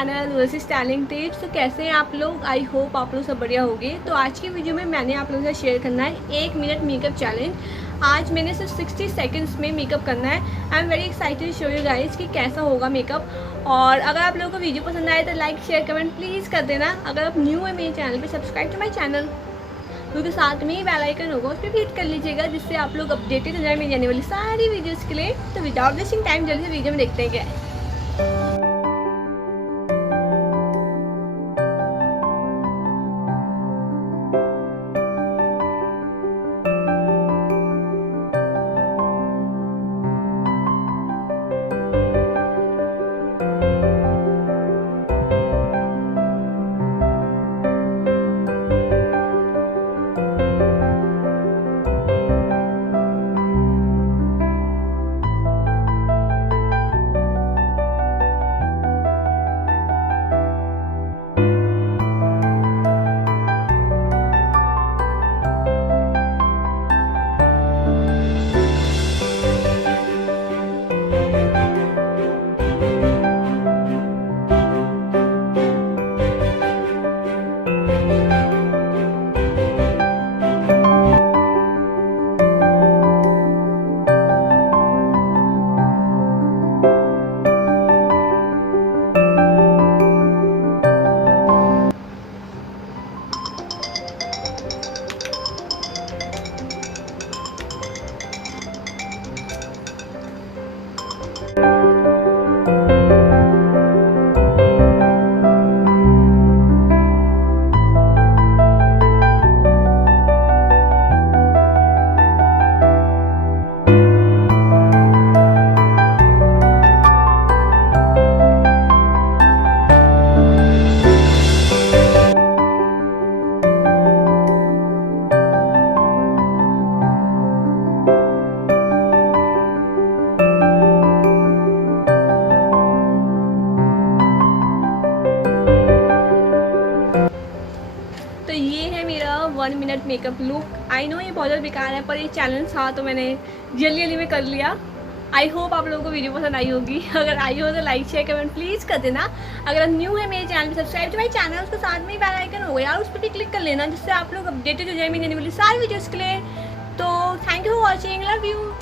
Channel Urvashi styling tips. तो कैसे हैं आप लोग? आई होप आप लोग सब बढ़िया होंगे। तो आज की वीडियो में मैंने आप लोगों से शेयर करना है 1 मिनट मेकअप चैलेंज। आज मैंने सिर्फ 60 सेकंड्स में मेकअप करना है। I am very excited show you guys कि कैसा होगा मेकअप। और अगर आप लोगों को वीडियो पसंद आए तो लाइक शेयर कमेंट प्लीज़ कर देना। अगर आप न्यू है मेरे चैनल पर सब्सक्राइब टू माई चैनल, क्योंकि साथ में ही बेल आइकन होगा, उस पर भी हिट कर लीजिएगा, जिससे आप लोग अपडेटेड हो जाए मेरी आने वाली सारी वीडियोस के लिए। तो विदाउट वेस्टिंग टाइम जल्दी से वीडियो में देखते हैं क्या है। तो ये है मेरा 1 minute makeup look. I know ये बहुत ज़्यादा बेकार है, पर ये चैलेंज था तो मैंने जल्दी जल्दी में कर लिया। आई होप आप लोगों को वीडियो पसंद आई होगी। अगर आई हो तो लाइक शेयर कमेंट प्लीज़ कर देना। अगर आप न्यू है मेरे चैनल पर सब्सक्राइब टू माई चैनल, उसके साथ में ही बेल आइकन होगा यार, उस पर भी क्लिक कर लेना, जिससे आप लोग अपडेटेड हो जाए मेरी आने वाली सारी वीडियोज़ के लिए। तो thank you for watching, love you.